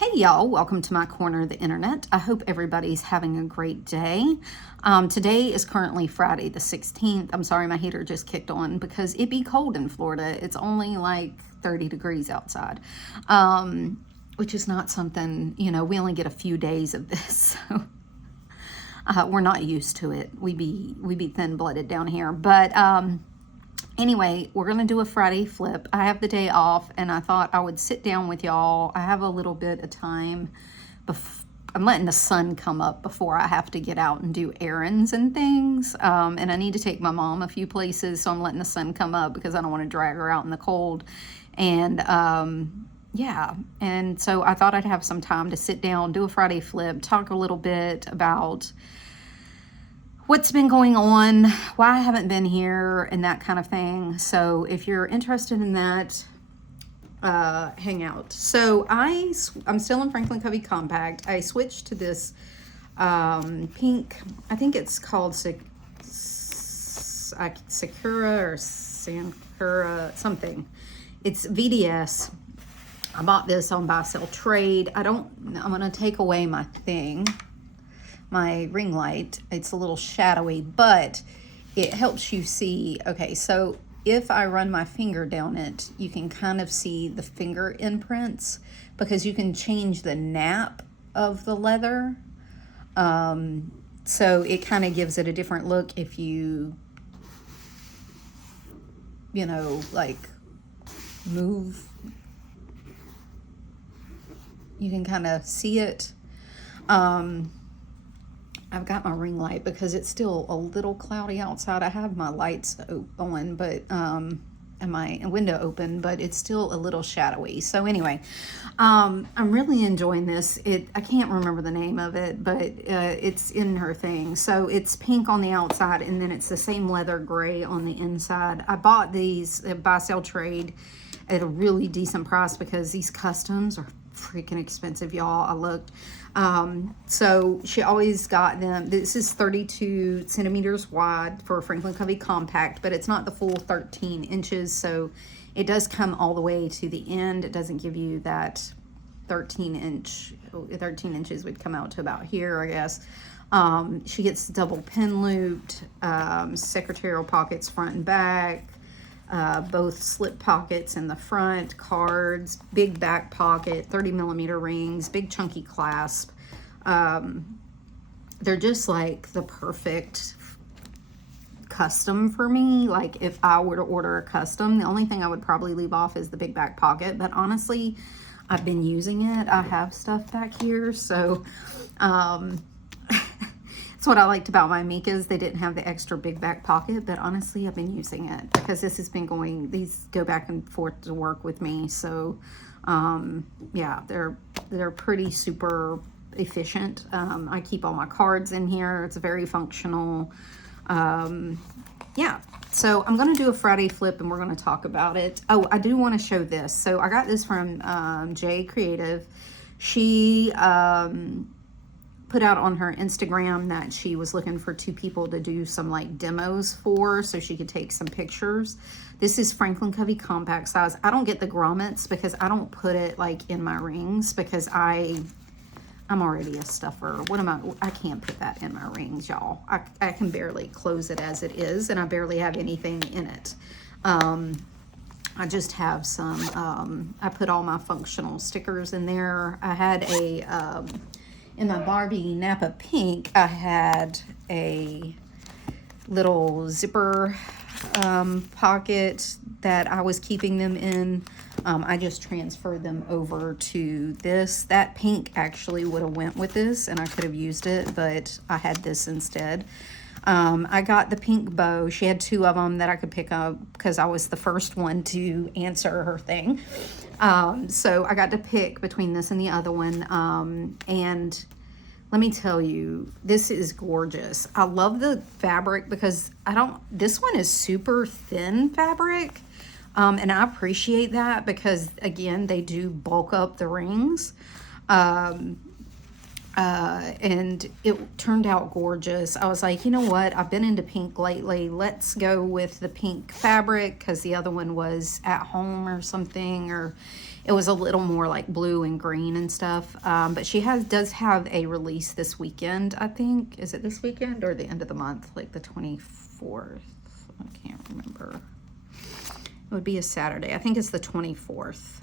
Hey y'all, welcome to my corner of the internet. I hope everybody's having a great day. Today is currently Friday the 16th. I'm sorry my heater just kicked on because it be cold in Florida. It's only like 30 degrees outside, which is not something, we only get a few days of this, so we're not used to it. We be thin-blooded down here, but anyway, we're going to do a Friday flip. I have the day off, and I thought I would sit down with y'all. I have a little bit of time. I'm letting the sun come up before I have to get out and do errands and things. And I need to take my mom a few places, so I'm letting the sun come up because I don't want to drag her out in the cold. And yeah, and so I thought I'd have some time to sit down, do a Friday flip, talk a little bit about what's been going on, why I haven't been here, and that kind of thing. So if you're interested in that, hang out. So I'm still in Franklin Covey Compact. I switched to this pink, I think it's called Sakura or Sankura something. It's VDS. I bought this on buy sell trade. I'm gonna take away my thing, my ring light. It's a little shadowy, but it helps you see. Okay, so if I run my finger down it, you can kind of see the finger imprints because you can change the nap of the leather. So it kind of gives it a different look if you like move. You can kind of see it. I've got my ring light because it's still a little cloudy outside. I have my lights on, but and my window open, but it's still a little shadowy. So anyway, I'm really enjoying this. I can't remember the name of it, but it's in her thing. So it's pink on the outside, and then it's the same leather gray on the inside. I bought these at buy sell trade at a really decent price because these customs are freaking expensive, y'all. I looked. So she always got them. This is 32 centimeters wide for a Franklin Covey Compact, but it's not the full 13 inches. So it does come all the way to the end. It doesn't give you that 13 inches would come out to about here, I guess. She gets double pin looped, secretarial pockets front and back, both slip pockets in the front, cards, big back pocket, 30 millimeter rings, big chunky clasp. They're just like the perfect custom for me. Like if I were to order a custom, the only thing I would probably leave off is the big back pocket, but honestly, I've been using it. I have stuff back here, so that's what I liked about my Mikas. They didn't have the extra big back pocket, but honestly, I've been using it because this has been these go back and forth to work with me. So, yeah, they're pretty super efficient. I keep all my cards in here. It's very functional. Yeah, so I'm going to do a Friday flip and we're going to talk about it. Oh, I do want to show this. So I got this from Jcreative. She put out on her Instagram that she was looking for 2 people to do some like demos for, so she could take some pictures. This is Franklin Covey Compact size. I don't get the grommets because I don't put it like in my rings because I'm already a stuffer. I can't put that in my rings, y'all. I can barely close it as it is, and I barely have anything in it. I just have some, I put all my functional stickers in there. I had in my Barbie Napa Pink, I had a little zipper pocket that I was keeping them in. I just transferred them over to this. That pink actually would have went with this and I could have used it, but I had this instead. I got the pink bow. She had 2 of them that I could pick up because I was the first one to answer her thing. So I got to pick between this and the other one. And let me tell you, this is gorgeous. I love the fabric because this one is super thin fabric. And I appreciate that because again, they do bulk up the rings. And it turned out gorgeous. I was like, you know what? I've been into pink lately. Let's go with the pink fabric because the other one was at home or something, or It was a little more like blue and green and stuff. But she does have a release this weekend, I think. Is it this weekend or the end of the month? Like the 24th? I can't remember. It would be a Saturday. I think it's the 24th.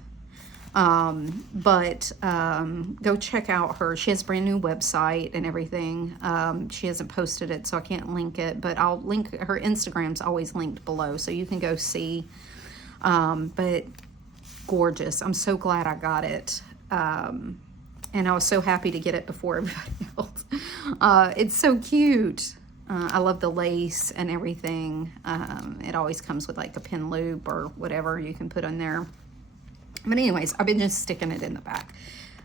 Go check out her. She has a brand new website and everything. She hasn't posted it, so I can't link it, but I'll link her Instagram's always linked below, so you can go see. But gorgeous. I'm so glad I got it. And I was so happy to get it before everybody else. It's so cute. I love the lace and everything. It always comes with like a pin loop or whatever you can put on there. But anyways, I've been just sticking it in the back.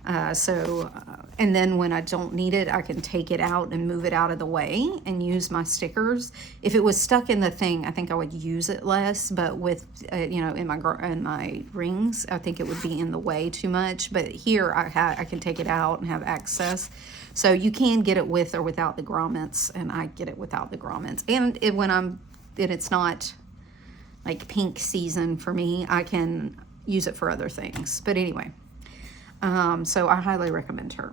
And then when I don't need it, I can take it out and move it out of the way and use my stickers. If it was stuck in the thing, I think I would use it less. But with, you know, in my rings, I think it would be in the way too much. But here I can take it out and have access. So you can get it with or without the grommets, and I get it without the grommets. And it's not like pink season for me, I can use it for other things. But anyway, so I highly recommend her.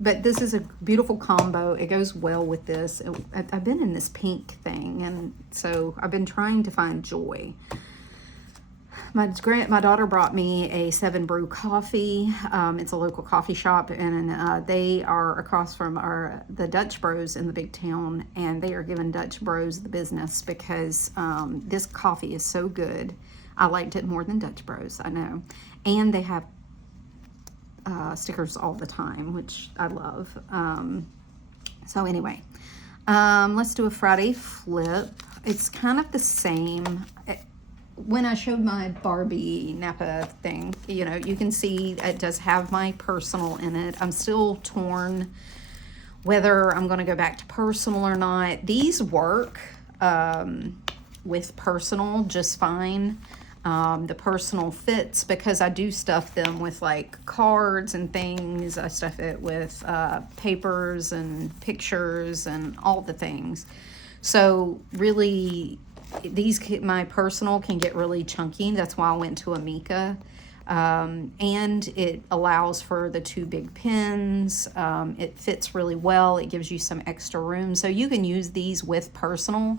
But this is a beautiful combo. It goes well with this. I've been in this pink thing, and so I've been trying to find joy. My daughter brought me a 7 Brew coffee. It's a local coffee shop, and they are across from the Dutch Bros in the big town, and they are giving Dutch Bros the business because this coffee is so good. I liked it more than Dutch Bros, I know. And they have stickers all the time, which I love. So anyway, let's do a Friday flip. It's kind of the same. When I showed my Barbie Napa thing, you know, you can see it does have my personal in it. I'm still torn whether I'm going to go back to personal or not. These work with personal just fine. The personal fits because I do stuff them with like cards and things. I stuff it with papers and pictures and all the things. So really, my personal can get really chunky. That's why I went to Amica. And it allows for the 2 big pins. It fits really well. It gives you some extra room. So you can use these with personal.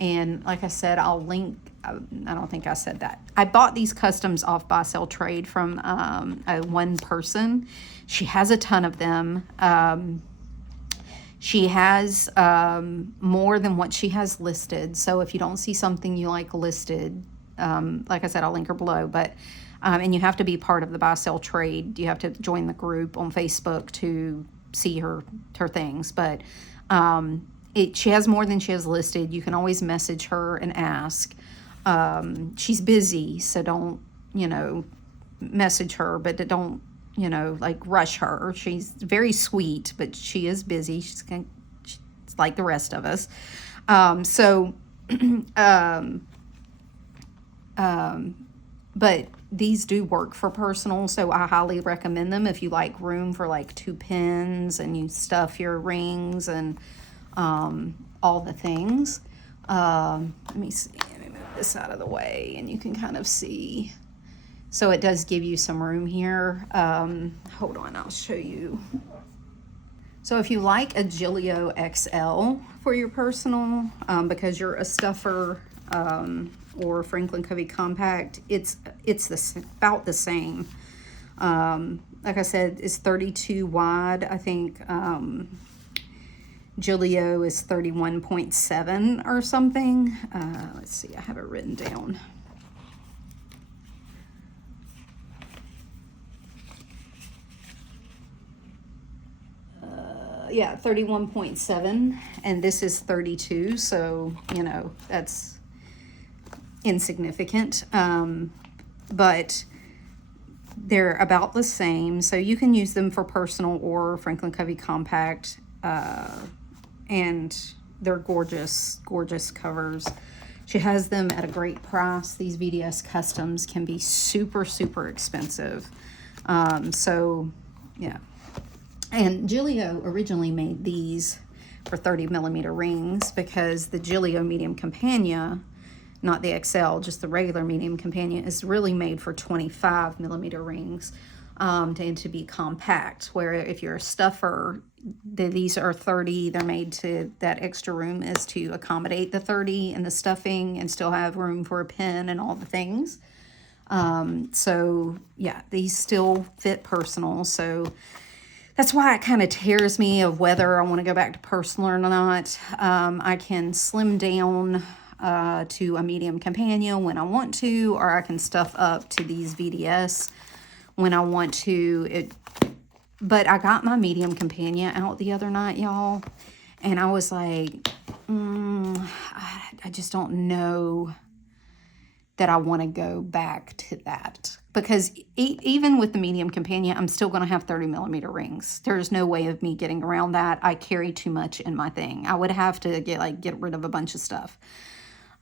And like I said, I'll link, I don't think I said that. I bought these customs off Buy Sell Trade from one person. She has a ton of them. She has more than what she has listed. So if you don't see something you like listed, like I said, I'll link her below. But and you have to be part of the Buy Sell Trade. You have to join the group on Facebook to see her things. But she has more than she has listed. You can always message her and ask. She's busy, so don't, you know, message her, but don't, you know, like rush her. She's very sweet, but she is busy. She's like the rest of us. But these do work for personal, so I highly recommend them if you like room for like 2 pins and you stuff your rings and all the things. Let me see. Let me move this out of the way and you can kind of see. So it does give you some room here. Hold on, I'll show you. So if you like a Gilio XL for your personal, because you're a stuffer or Franklin Covey Compact, it's about the same. Like I said, it's 32 wide. I think Gilio is 31.7 or something. Let's see, I have it written down. Yeah, 31.7, and this is 32, so, you know, that's insignificant. But they're about the same, so you can use them for personal or Franklin Covey Compact, and they're gorgeous, gorgeous covers. She has them at a great price. These VDS Customs can be super, super expensive. So, yeah. And Gilio originally made these for 30 millimeter rings because the Gilio Medium Campagna not the XL, just the regular medium companion, is really made for 25 millimeter rings, to be compact, where if you're a stuffer, these are 30. They're made to, that extra room is to accommodate the 30 and the stuffing and still have room for a pen and all the things. So yeah, these still fit personal. So that's why it kind of tears me of whether I want to go back to personal or not. I can slim down to a medium companion when I want to, or I can stuff up to these VDS when I want to. But I got my medium companion out the other night, y'all, and I was like, I just don't know that I want to go back to that, because even with the medium companion, I'm still going to have 30 millimeter rings. There's no way of me getting around that. I carry too much in my thing. I would have to get rid of a bunch of stuff.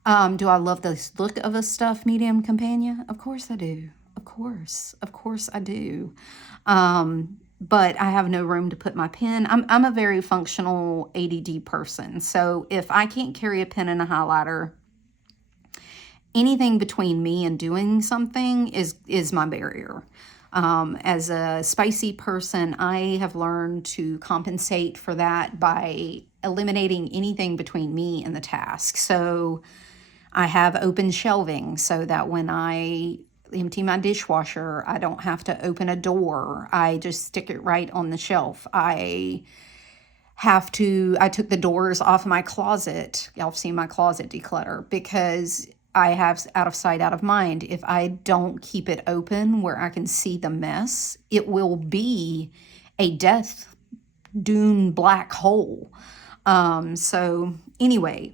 Do I love the look of a stuffed medium companion? Of course I do. Of course I do. But I have no room to put my pen. I'm a very functional ADD person. So if I can't carry a pen and a highlighter, anything between me and doing something is my barrier. As a spicy person, I have learned to compensate for that by eliminating anything between me and the task. So I have open shelving so that when I empty my dishwasher, I don't have to open a door. I just stick it right on the shelf. I took the doors off my closet. Y'all have seen my closet declutter, because I have out of sight, out of mind. If I don't keep it open where I can see the mess, it will be a death dune black hole. So anyway,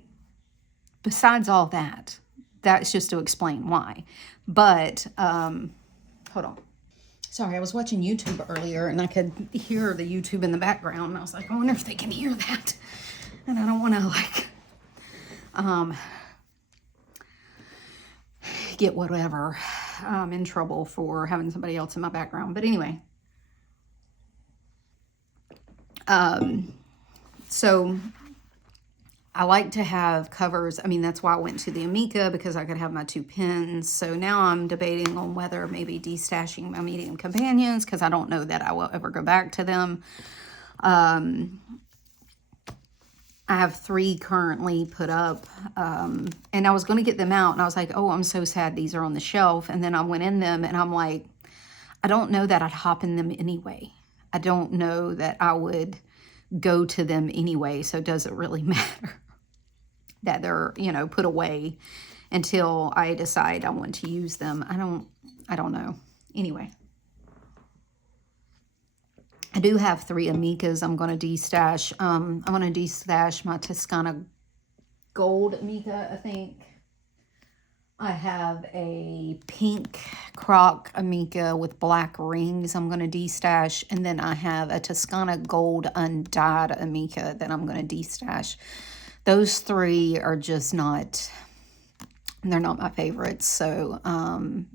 besides all that, that's just to explain why. But hold on. Sorry, I was watching YouTube earlier and I could hear the YouTube in the background. And I was like, I wonder if they can hear that. And I don't want to get whatever in trouble for having somebody else in my background. But anyway, so I like to have covers. I mean, that's why I went to the Amica, because I could have my 2 pens. So now I'm debating on whether maybe destashing my medium companions, because I don't know that I will ever go back to them. I have 3 currently put up, and I was going to get them out, and I was like, oh, I'm so sad these are on the shelf. And then I went in them, and I'm like, I don't know that I'd hop in them anyway. I don't know that I would go to them anyway, so does it really matter that they're, put away until I decide I want to use them? I don't know. Anyway, I do have 3 Amicas I'm going to destash. I'm going to destash my Toscana Gold Amica, I think. I have a pink croc Amica with black rings I'm going to destash. And then I have a Toscana Gold undyed Amica that I'm going to destash. Those 3 are just not, they're not my favorites. So I'm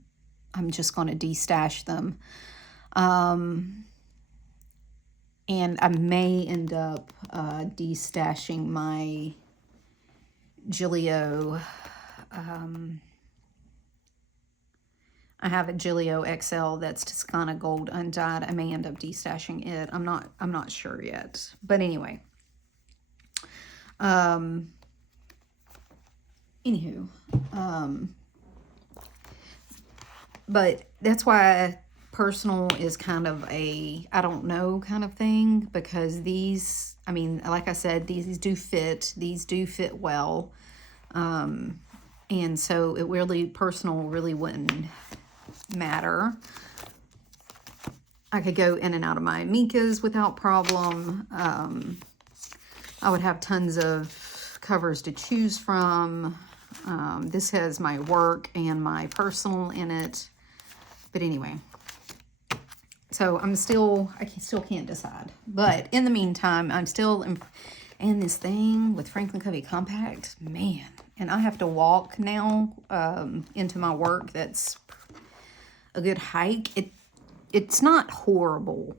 just going to destash them. And I may end up destashing my Gillio. I have a Gillio XL that's Toscana Gold undyed. I may end up destashing it. I'm not sure yet. But anyway. Anywho. But that's why personal is kind of a I don't know kind of thing, because these, I mean, like I said, these do fit. These do fit well. And so it really, personal really wouldn't matter. I could go in and out of my Amicas without problem. I would have tons of covers to choose from. This has my work and my personal in it. But anyway, so I still can't decide. But in the meantime, I'm still in this thing with Franklin Covey Compact, man. And I have to walk now into my work. That's a good hike. It's not horrible.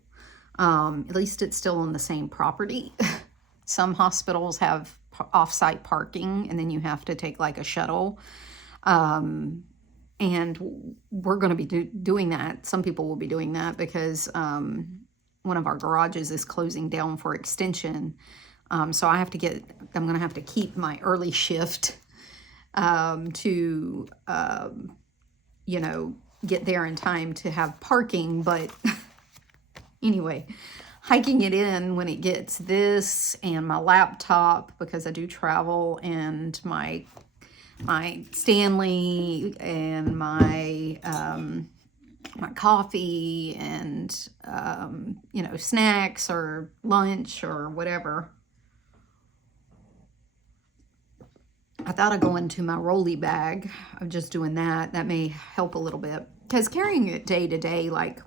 At least it's still on the same property. Some hospitals have off-site parking, and then you have to take like a shuttle. And we're going to be doing that. Some people will be doing that because one of our garages is closing down for extension. So I'm going to have to keep my early shift to, you know, get there in time to have parking. But anyway, hiking it in when it gets this and my laptop, because I do travel, and my Stanley and my my coffee and you know, snacks or lunch or whatever. I thought I'd go into my rolly bag of just doing that. That may help a little bit, because carrying it day to day, like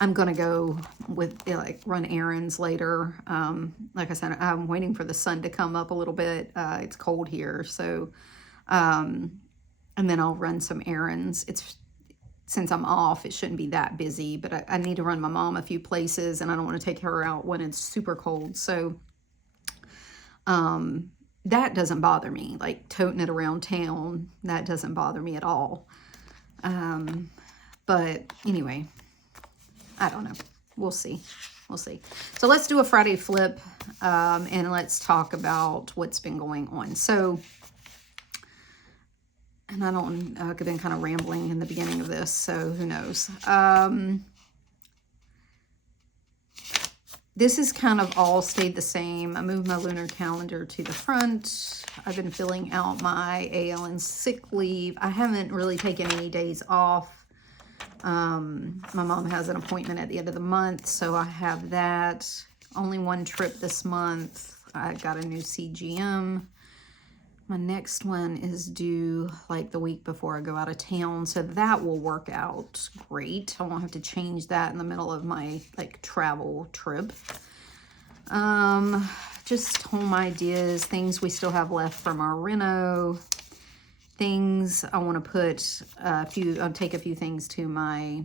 I'm gonna go with like run errands later. Like I said, I'm waiting for the sun to come up a little bit. It's cold here, so and then I'll run some errands. Since I'm off, it shouldn't be that busy, but I need to run my mom a few places, and I don't want to take her out when it's super cold. So that doesn't bother me. Like toting it around town, that doesn't bother me at all. But anyway, I don't know. We'll see. We'll see. So let's do a Friday flip, and let's talk about what's been going on. So, and I've been kind of rambling in the beginning of this, so who knows. This has kind of all stayed the same. I moved my lunar calendar to the front. I've been filling out my ALN sick leave. I haven't really taken any days off. My mom has an appointment at the end of the month, so I have that. Only one trip this month. I got a new CGM. My next one is due like the week before I go out of town, so that will work out great. I won't have to change that in the middle of my like travel trip. Just home ideas, things we still have left from our reno. Things I want to put I'll take a few things to my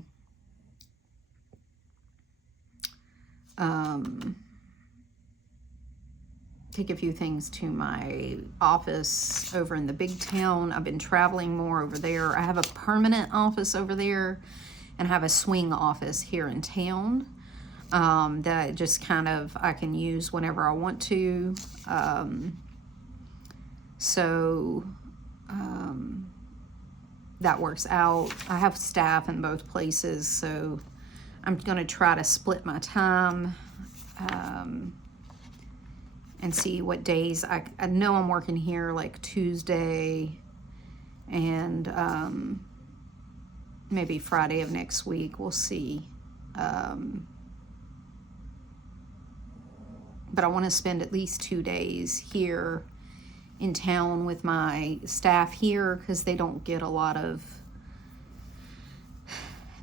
office over in the big town. I've been traveling more over there. I have a permanent office over there and have a swing office here in town that just kind of I can use whenever I want to. That works out. I have staff in both places, so I'm going to try to split my time and see what days. I know I'm working here like Tuesday and maybe Friday of next week. We'll see. But I want to spend at least 2 days here in town with my staff here, because they don't get a lot of,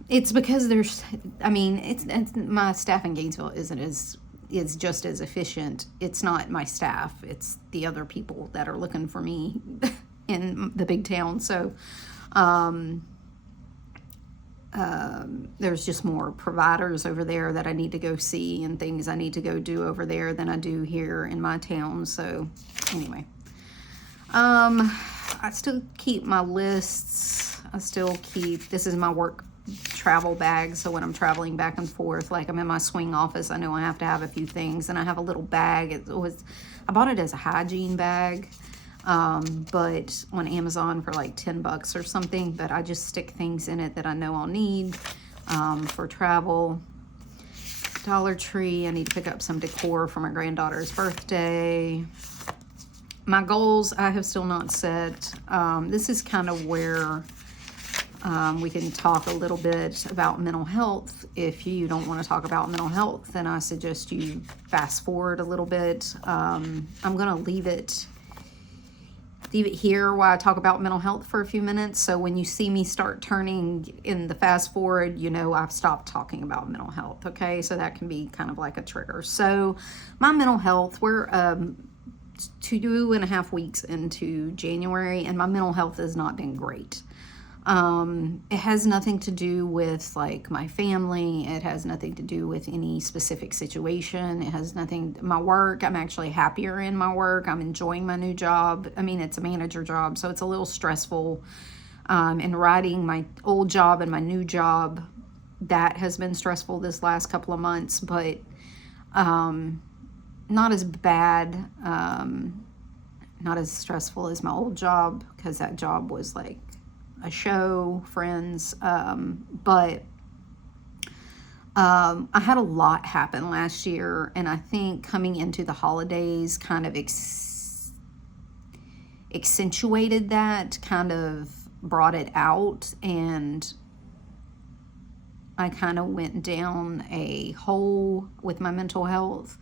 it's because there's, I mean, it's my staff in Gainesville is just as efficient. It's not my staff, it's the other people that are looking for me in the big town. So there's just more providers over there that I need to go see and things I need to go do over there than I do here in my town. So anyway, I still keep my lists. This is my work travel bag, so when I'm traveling back and forth, like I'm in my swing office, I know I have to have a few things, and I have a little bag. I bought it as a hygiene bag, but on Amazon for like $10 or something, but I just stick things in it that I know I'll need for travel. Dollar Tree, I need to pick up some decor for my granddaughter's birthday. My goals I have still not set. This is kind of where we can talk a little bit about mental health. If you don't want to talk about mental health, then I suggest you fast forward a little bit. I'm going to leave it here while I talk about mental health for a few minutes. So when you see me start turning in the fast forward, you know I've stopped talking about mental health, okay? So that can be kind of like a trigger. So my mental health, we're 2.5 weeks into January, and my mental health has not been great. It has nothing to do with like my family. It has nothing to do with any specific situation. It has nothing, my work, I'm actually happier in my work. I'm enjoying my new job. I mean, it's a manager job, so it's a little stressful. And writing my old job and my new job, that has been stressful this last couple of months, but not as bad, not as stressful as my old job, because that job was like a show, friends, but I had a lot happen last year, and I think coming into the holidays kind of accentuated that, kind of brought it out, and I kind of went down a hole with my mental health.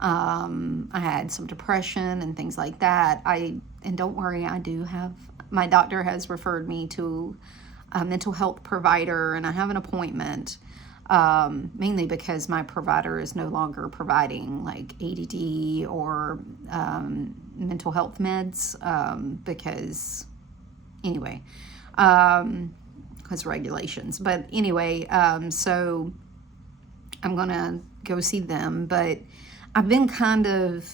I had some depression and things like that. And don't worry, I do have, my doctor has referred me to a mental health provider, and I have an appointment, mainly because my provider is no longer providing like ADD or mental health meds, because anyway, because regulations. But anyway, so I'm gonna go see them, but I've been kind of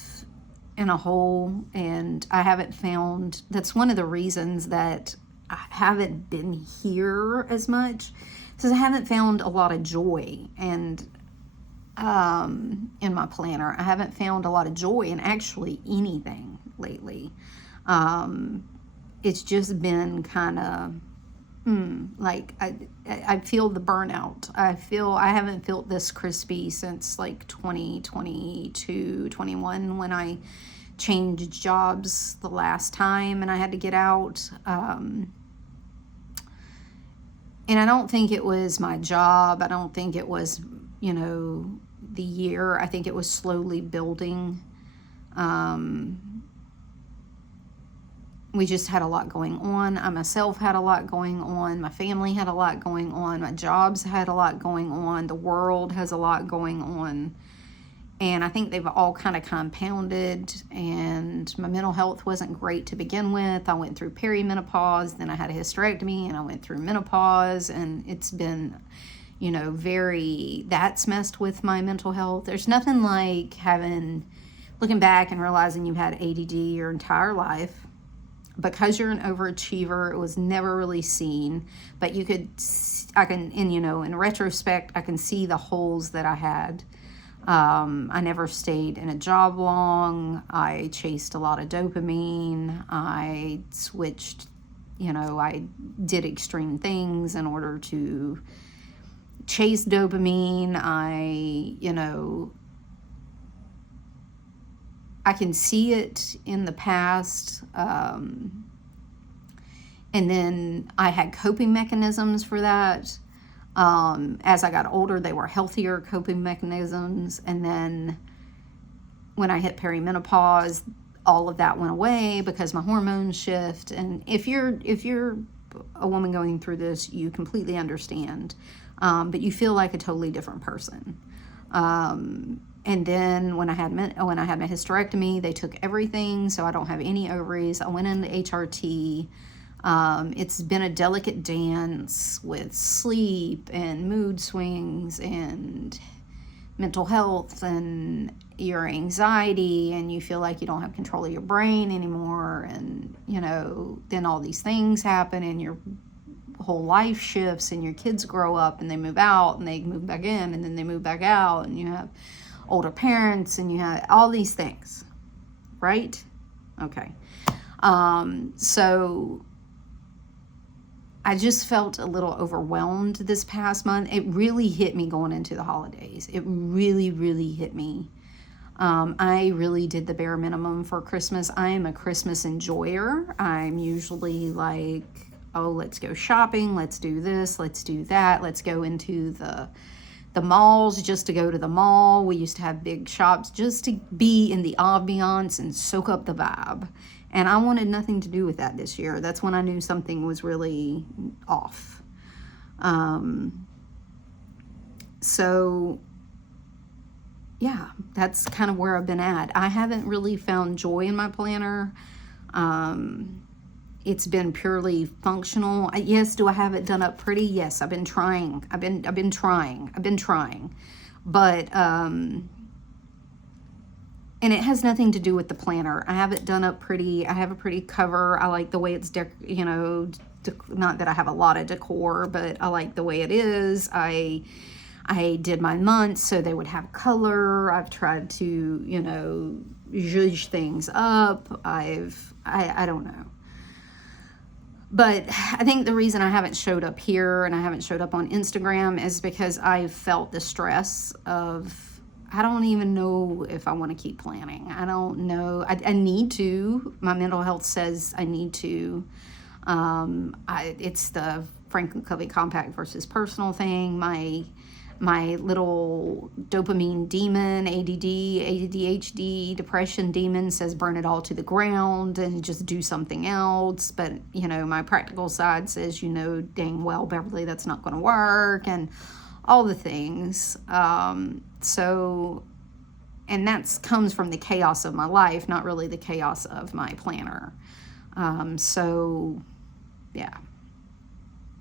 in a hole, and I haven't found, that's one of the reasons that I haven't been here as much, because I haven't found a lot of joy, and in my planner, I haven't found a lot of joy in actually anything lately. It's just been kind of like I feel the burnout. I haven't felt this crispy since like 2022, 21, when I changed jobs the last time and I had to get out. And I don't think it was my job. I don't think it was, the year. I think it was slowly building. We just had a lot going on. I myself had a lot going on. My family had a lot going on. My jobs had a lot going on. The world has a lot going on. And I think they've all kind of compounded. And my mental health wasn't great to begin with. I went through perimenopause. Then I had a hysterectomy, and I went through menopause. And it's been, that's messed with my mental health. There's nothing like looking back and realizing you've had ADD your entire life. Because you're an overachiever, it was never really seen, but in retrospect, I can see the holes that I had. I never stayed in a job long. I chased a lot of dopamine. I switched, I did extreme things in order to chase dopamine. I can see it in the past, and then I had coping mechanisms for that. As I got older, they were healthier coping mechanisms, and then when I hit perimenopause, all of that went away because my hormones shift. And if you're a woman going through this, you completely understand, but you feel like a totally different person. And then when I had my hysterectomy, they took everything, so I don't have any ovaries. I went into HRT. It's been a delicate dance with sleep and mood swings and mental health and your anxiety, and you feel like you don't have control of your brain anymore. And, then all these things happen, and your whole life shifts, and your kids grow up, and they move out, and they move back in, and then they move back out, and you have older parents, and you have all these things, right? Okay. So I just felt a little overwhelmed this past month. It really hit me going into the holidays. It really, really hit me. I really did the bare minimum for Christmas. I am a Christmas enjoyer. I'm usually like, oh, let's go shopping. Let's do this. Let's do that. Let's go into the malls just to go to the mall. We used to have big shops just to be in the ambiance and soak up the vibe. And I wanted nothing to do with that this year. That's when I knew something was really off. So yeah, that's kind of where I've been at. I haven't really found joy in my planner. it's been purely functional. Yes, do I have it done up pretty? Yes, I've been trying. I've been trying. But and it has nothing to do with the planner. I have it done up pretty. I have a pretty cover. I like the way it's not that I have a lot of decor, but I like the way it is. I did my months so they would have color. I've tried to, zhuzh things up. I don't know. But I think the reason I haven't showed up here and I haven't showed up on Instagram is because I felt the stress of, I don't even know if I want to keep planning. I don't know. I need to. My mental health says I need to. It's the Franklin Covey compact versus personal thing. My little dopamine demon, ADD, ADHD, depression demon says burn it all to the ground and just do something else. But, my practical side says, dang well, Beverly, that's not going to work, and all the things. And that comes from the chaos of my life, not really the chaos of my planner. Yeah,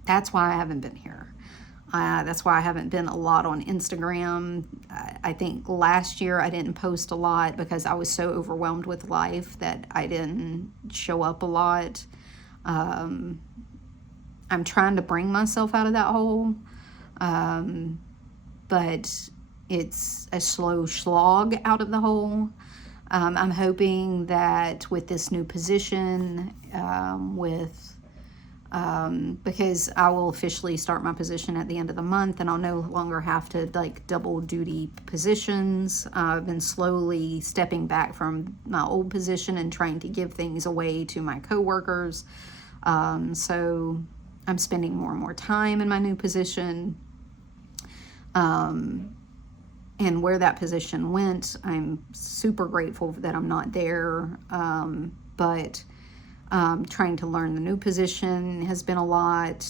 that's why I haven't been here. That's why I haven't been a lot on Instagram. I think last year I didn't post a lot because I was so overwhelmed with life that I didn't show up a lot. I'm trying to bring myself out of that hole, but it's a slow slog out of the hole. I'm hoping that with this new position, because I will officially start my position at the end of the month, and I'll no longer have to double duty positions. I've been slowly stepping back from my old position and trying to give things away to my coworkers. So I'm spending more and more time in my new position. And where that position went, I'm super grateful that I'm not there. But trying to learn the new position has been a lot.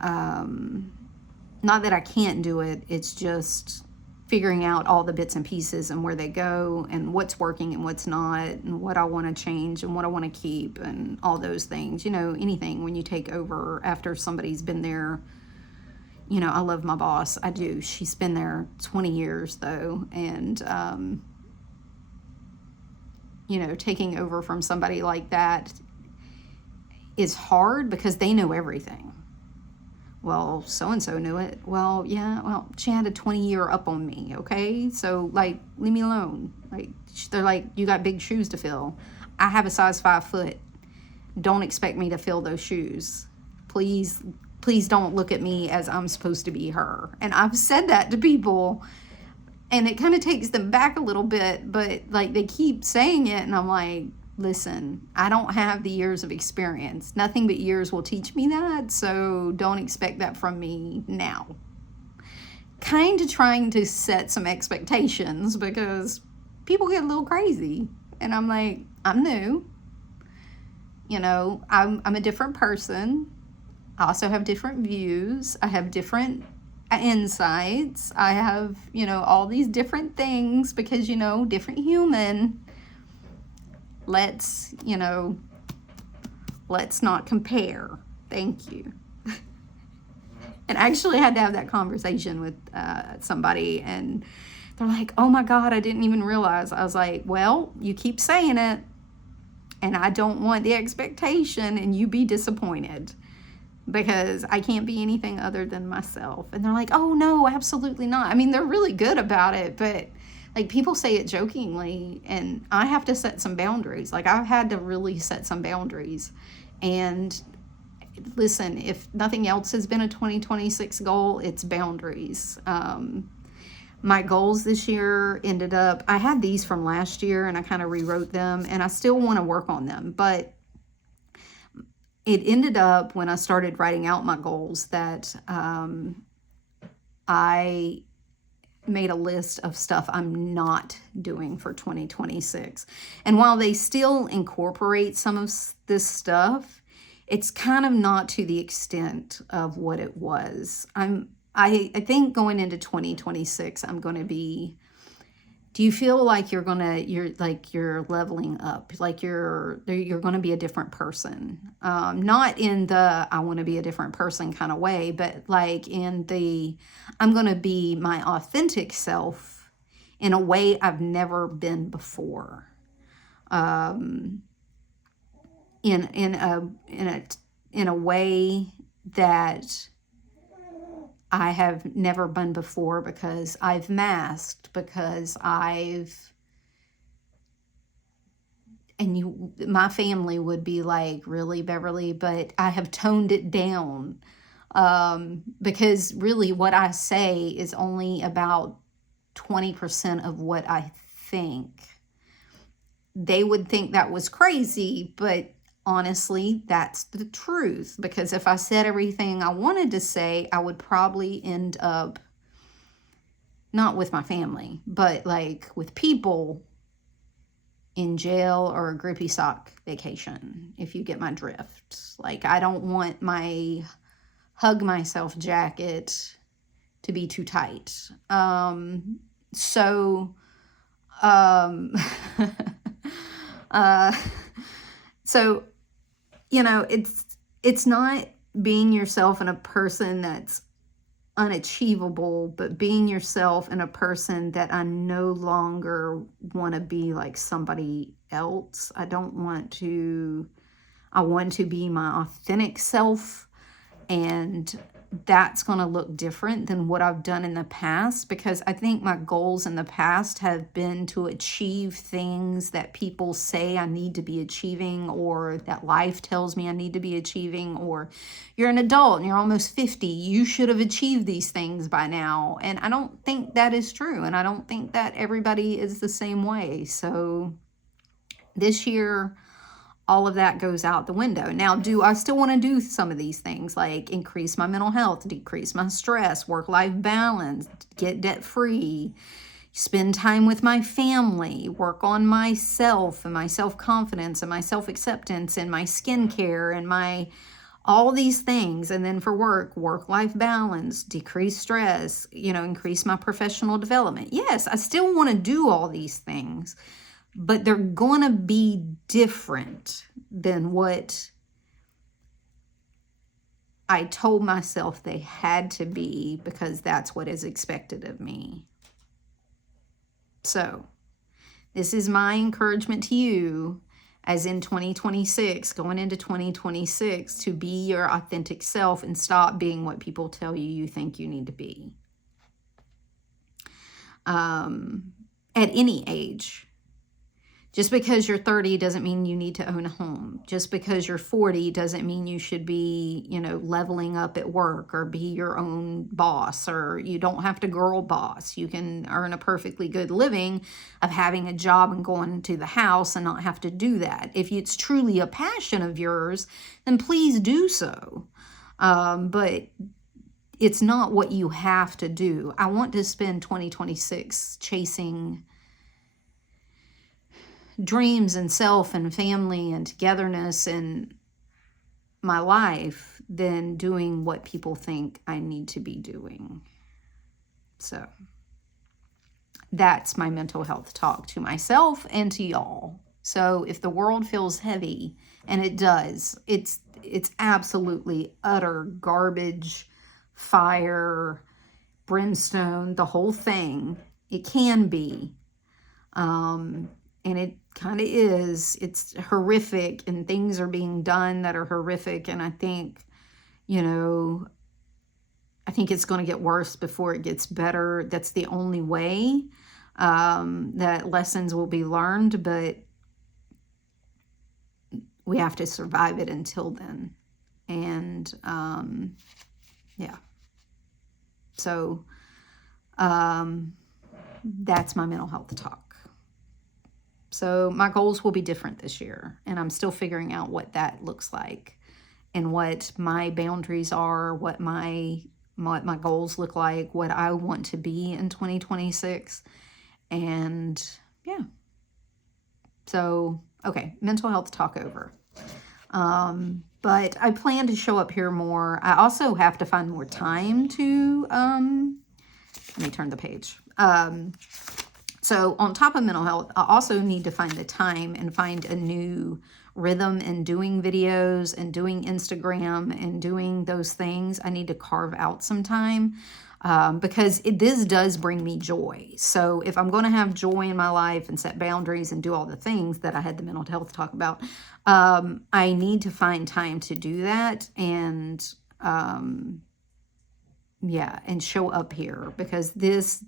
Not that I can't do it, it's just figuring out all the bits and pieces and where they go and what's working and what's not and what I want to change and what I want to keep and all those things. Anything when you take over after somebody's been there. I love my boss. I do. She's been there 20 years though. And, taking over from somebody like that is hard because they know everything. Well, so-and-so knew it. Well, yeah, she had a 20-year up on me, okay? So, leave me alone. They're like, you got big shoes to fill. I have a size 5 foot. Don't expect me to fill those shoes. Please don't look at me as I'm supposed to be her. And I've said that to people, and it kind of takes them back a little bit, but they keep saying it, and I'm like, listen, I don't have the years of experience. Nothing but years will teach me that, so don't expect that from me now. Kind of trying to set some expectations because people get a little crazy, and I'm like, I'm new. I'm a different person. I also have different views. I have different insights. I have, all these different things because, different human. Let's not compare. Thank you. And I actually had to have that conversation with somebody, and they're like, oh my God, I didn't even realize. I was like, well, you keep saying it, and I don't want the expectation and you be disappointed. Because I can't be anything other than myself. And they're like, oh no, absolutely not. I mean, they're really good about it, but people say it jokingly, and I have to set some boundaries. I've had to really set some boundaries. And listen, if nothing else has been a 2026 goal, it's boundaries. My goals this year ended up, I had these from last year and I kind of rewrote them, and I still want to work on them, but it ended up when I started writing out my goals that I made a list of stuff I'm not doing for 2026. And while they still incorporate some of this stuff, it's kind of not to the extent of what it was. I think going into 2026, I'm going to be Do you feel like you're leveling up, like you're going to be a different person? Not in the I want to be a different person kind of way, but like in the I'm going to be my authentic self in a way I've never been before. In a way that I have never been before, because I've masked, because my family would be like, really, Beverly? But I have toned it down, because really what I say is only about 20% of what I think. They would think that was crazy, but honestly, that's the truth, because if I said everything I wanted to say, I would probably end up, not with my family, but like with people, in jail or a grippy sock vacation, if you get my drift. Like, I don't want my hug myself jacket to be too tight. So, you know, it's not being yourself in a person that's unachievable, but being yourself in a person that I no longer want to be like somebody else. I want to be my authentic self, and that's going to look different than what I've done in the past, because I think my goals in the past have been to achieve things that people say I need to be achieving, or that life tells me I need to be achieving, or you're an adult and you're almost 50, you should have achieved these things by now. And I don't think that is true, and I don't think that everybody is the same way. So this year, all of that goes out the window. Now, do I still want to do some of these things, like increase my mental health, decrease my stress, work-life balance, get debt-free, spend time with my family, work on myself and my self-confidence and my self-acceptance and my skincare and my all these things. And then for work-life balance, decrease stress, increase my professional development. Yes, I still want to do all these things, but they're going to be different than what I told myself they had to be, because that's what is expected of me. So this is my encouragement to you, as in 2026, going into 2026, to be your authentic self and stop being what people tell you think you need to be. At any age. Just because you're 30 doesn't mean you need to own a home. Just because you're 40 doesn't mean you should be, leveling up at work or be your own boss, or you don't have to girl boss. You can earn a perfectly good living of having a job and going to the house and not have to do that. If it's truly a passion of yours, then please do so. But it's not what you have to do. I want to spend 2026 chasing dreams and self and family and togetherness in my life than doing what people think I need to be doing. So that's my mental health talk to myself and to y'all. So if the world feels heavy, and it does, it's absolutely utter garbage, fire, brimstone, the whole thing. It can be. And it kind of is. It's horrific, and things are being done that are horrific. And I think, I think it's going to get worse before it gets better. That's the only way that lessons will be learned, but we have to survive it until then. And yeah. So that's my mental health talk. So my goals will be different this year, and I'm still figuring out what that looks like and what my boundaries are, what my goals look like, what I want to be in 2026. And yeah. So, okay, mental health talk over. But I plan to show up here more. I also have to find more time to, let me turn the page. So on top of mental health, I also need to find the time and find a new rhythm in doing videos and doing Instagram and doing those things. I need to carve out some time because this does bring me joy. So if I'm going to have joy in my life and set boundaries and do all the things that I had the mental health talk about, I need to find time to do that and yeah, and show up here, because this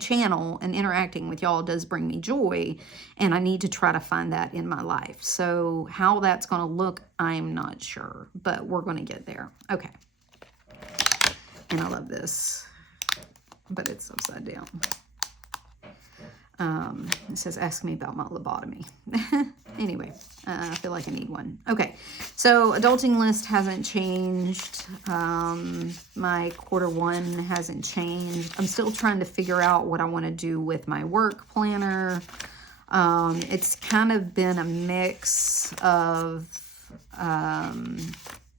channel and interacting with y'all does bring me joy, and I need to try to find that in my life. So how that's going to look, I'm not sure, but we're going to get there. Okay. And I love this, but it's upside down. It says, ask me about my lobotomy. Anyway, I feel like I need one. Okay, so adulting list hasn't changed. My Q1 hasn't changed. I'm still trying to figure out what I want to do with my work planner. It's kind of been a mix of,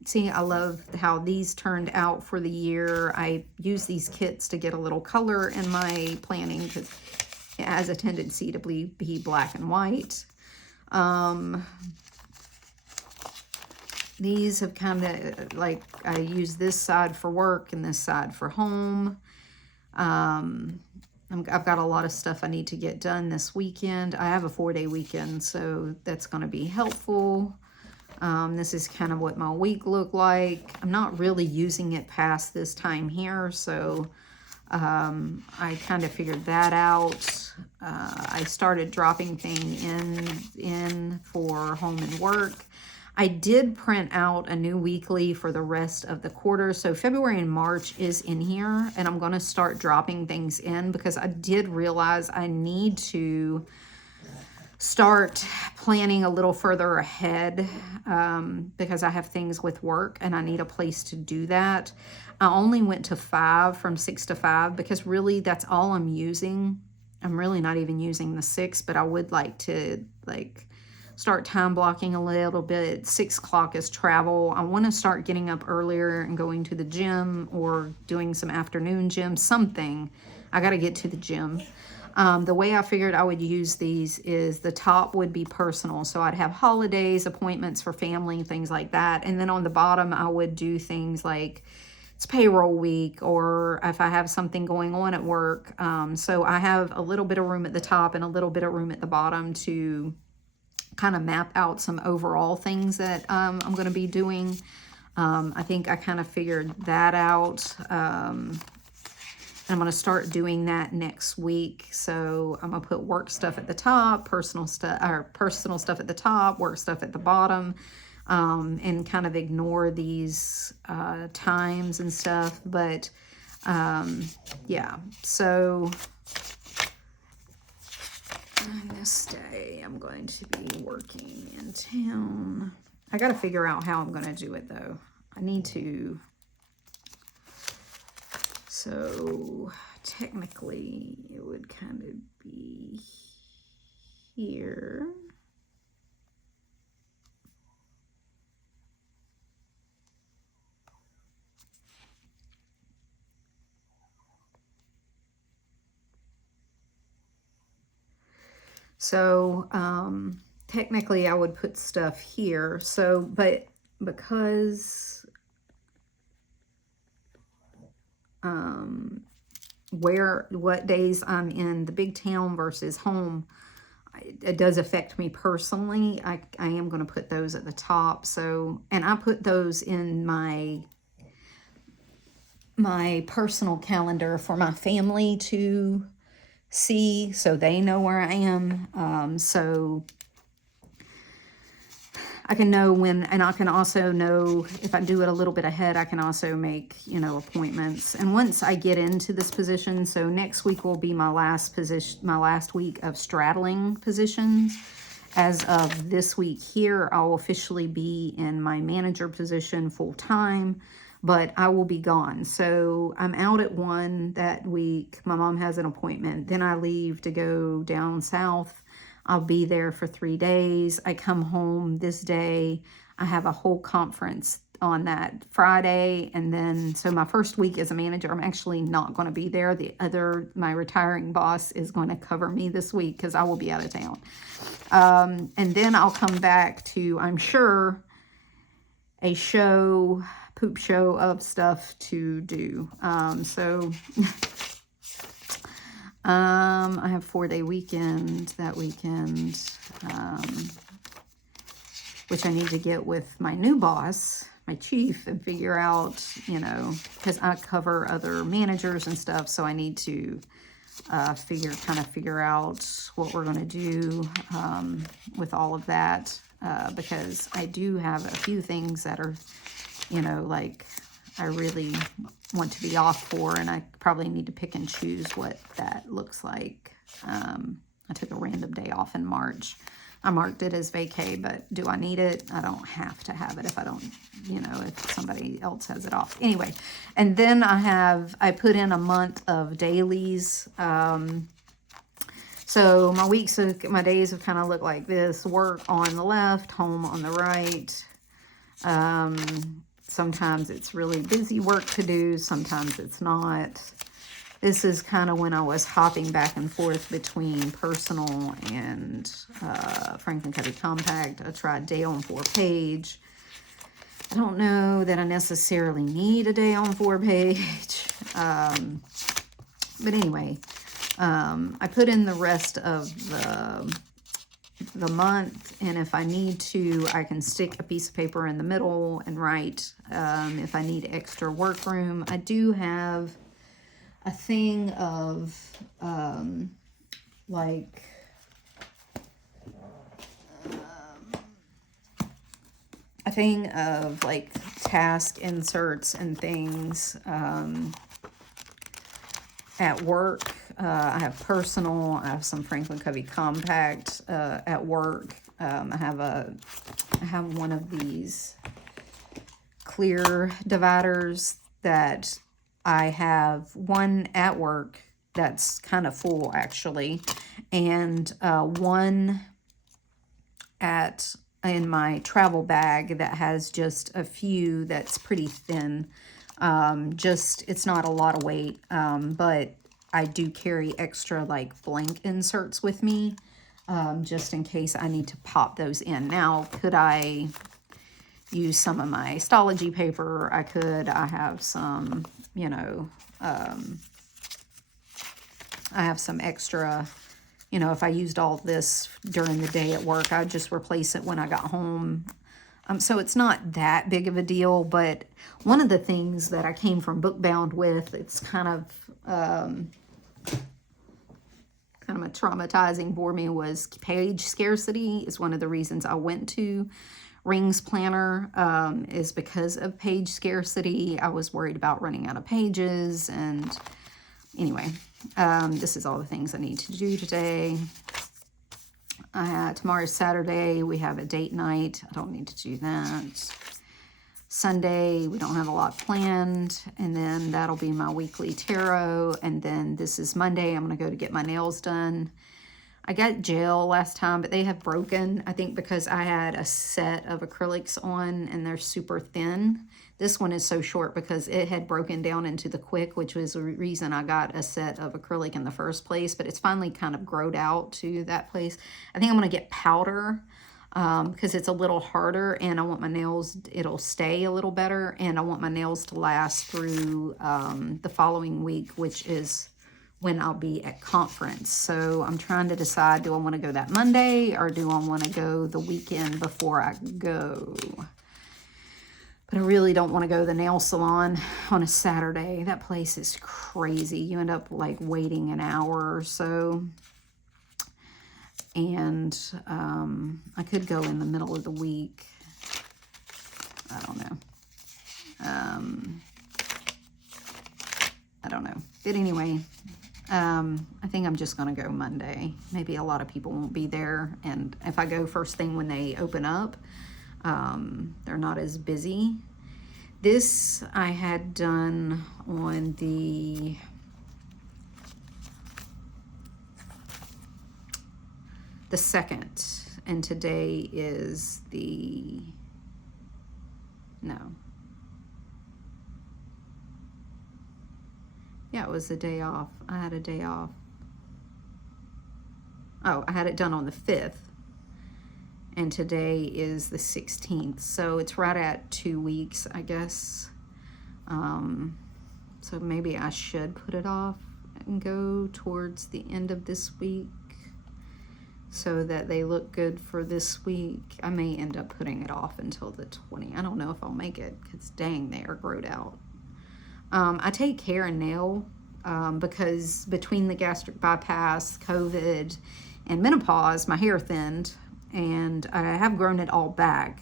see, I love how these turned out for the year. I use these kits to get a little color in my planning because it has a tendency to be black and white. These have kind of, like, I use this side for work and this side for home. I've got a lot of stuff I need to get done this weekend. I have a 4-day weekend, so that's going to be helpful. This is kind of what my week looked like. I'm not really using it past this time here, so I kind of figured that out. I started dropping things in for home and work. I did print out a new weekly for the rest of the quarter. So February and March is in here, and I'm going to start dropping things in because I did realize I need to start planning a little further ahead because I have things with work and I need a place to do that. I only went to 5 from 6 to 5 because really that's all I'm using. I'm really not even using the 6, but I would like to start time blocking a little bit. 6 o'clock is travel. I want to start getting up earlier and going to the gym or doing some afternoon gym, something. I got to get to the gym. The way I figured I would use these is the top would be personal. So I'd have holidays, appointments for family, things like that. And then on the bottom, I would do things like it's payroll week or if I have something going on at work. So I have a little bit of room at the top and a little bit of room at the bottom to kind of map out some overall things that I'm going to be doing. I think I kind of figured that out. I'm going to start doing that next week. So I'm going to put work stuff at the top, personal stuff at the top, work stuff at the bottom, and kind of ignore these times and stuff. But yeah, so on this day, I'm going to be working in town. I got to figure out how I'm going to do it though. I need to. So technically it would kind of be here. So technically I would put stuff here. So, but because what days I'm in the big town versus home, it does affect me personally. I am going to put those at the top. So, and I put those in my personal calendar for my family to see, so they know where I am. So I can know when, and I can also know if I do it a little bit ahead, I can also make, appointments. And once I get into this position, so next week will be my last week of straddling positions. As of this week here, I'll officially be in my manager position full time, but I will be gone. So I'm out at 1 that week. My mom has an appointment. Then I leave to go down south. I'll be there for 3 days. I come home this day. I have a whole conference on that Friday. And then, so my first week as a manager, I'm actually not going to be there. My retiring boss is going to cover me this week because I will be out of town. And then I'll come back to, I'm sure, a poop show of stuff to do. I have 4-day weekend that weekend, which I need to get with my new boss, my chief, and figure out, you know, because I cover other managers and stuff, so I need to figure out what we're going to do with all of that, because I do have a few things that are, you know, like I really want to be off for, and I probably need to pick and choose what that looks like. I took a random day off in March. I marked it as vacay, but do I need it? I don't have to have it if I don't, you know, if somebody else has it off. Anyway, and then I put in a month of dailies. So my days have kind of looked like this: work on the left, home on the right. Sometimes it's really busy work to do, sometimes it's not. This is kind of when I was hopping back and forth between personal and Franklin Covey Compact. I tried day on 4-page. I don't know that I necessarily need a day on 4-page. But anyway, I put in the rest of the month, and if I need to, I can stick a piece of paper in the middle and write. If I need extra work room, I do have a thing of like task inserts and things at work. I have personal, I have some Franklin Covey Compact at work. I have one of these clear dividers that I have one at work that's kind of full actually, and one in my travel bag that has just a few that's pretty thin. It's not a lot of weight, but I do carry extra like blank inserts with me, just in case I need to pop those in. Now, could I use some of my Stalogy paper? I could. I have some, you know, I have some extra, you know, if I used all this during the day at work, I'd just replace it when I got home. So it's not that big of a deal, but one of the things that I came from Bookbound with, it's kind of traumatizing for me, was page scarcity. Is one of the reasons I went to Rings Planner, is because of page scarcity. I was worried about running out of pages, and anyway, this is all the things I need to do today. Tomorrow's Saturday. We have a date night. I don't need to do that. Sunday, we don't have a lot planned, and then that'll be my weekly tarot. And then this is Monday. I'm going to go to get my nails done. I got gel last time, but they have broken, I think because I had a set of acrylics on and they're super thin. This one is so short because it had broken down into the quick, which was the reason I got a set of acrylic in the first place, but it's finally kind of growed out to that place. I think I'm going to get powder because it's a little harder, and I want my nails, it'll stay a little better, and I want my nails to last through the following week, which is when I'll be at conference. So I'm trying to decide, do I want to go that Monday or do I want to go the weekend before I go? But I really don't want to go to the nail salon on a Saturday. That place is crazy. You end up like waiting an hour or so. And I could go in the middle of the week. I don't know. I don't know. But anyway, I think I'm just going to go Monday. Maybe a lot of people won't be there. And if I go first thing when they open up, they're not as busy. This I had done on the second, and today is the, no, Yeah, it was the day off. I had a day off. Oh, I had it done on the 5th. And today is the 16th. So it's right at 2 weeks, I guess. So maybe I should put it off and go towards the end of this week so that they look good for this week. I may end up putting it off until the 20th. I don't know if I'll make it because dang, they are growed out. I take hair and nail because between the gastric bypass, COVID, and menopause, my hair thinned, and I have grown it all back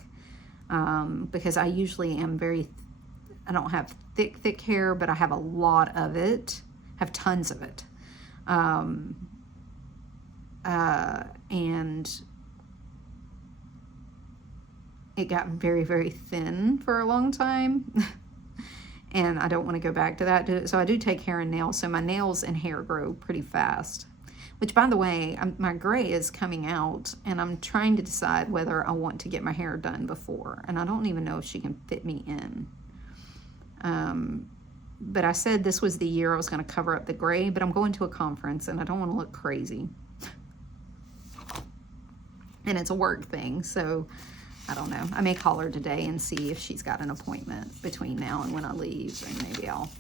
because I usually am I don't have thick hair, but I have a lot of it, have tons of it. And it got very, very thin for a long time. And I don't want to go back to that. So I do take hair and nails. So my nails and hair grow pretty fast. Which, by the way, my gray is coming out. And I'm trying to decide whether I want to get my hair done before. And I don't even know if she can fit me in. But I said this was the year I was going to cover up the gray. But I'm going to a conference. And I don't want to look crazy. And it's a work thing. So I don't know. I may call her today and see if she's got an appointment between now and when I leave, and maybe I'll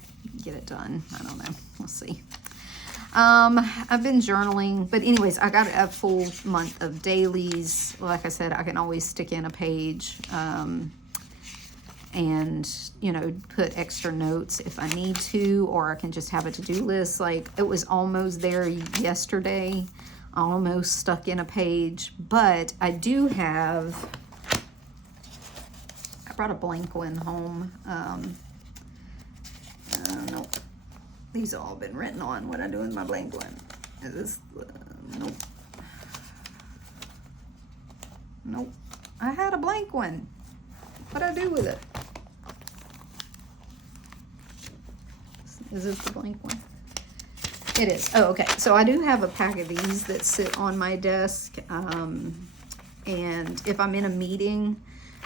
get it done. I don't know. We'll see. I've been journaling, but anyways, I got a full month of dailies. Like I said, I can always stick in a page, and, you know, put extra notes if I need to, or I can just have a to-do list. Like, it was almost there yesterday, almost stuck in a page, but I do have... I brought a blank one home. Nope. These have all been written on. What I do with my blank one? Is this? Nope. Nope. I had a blank one. What I do with it? Is this the blank one? It is. Oh, okay. So I do have a pack of these that sit on my desk. And if I'm in a meeting,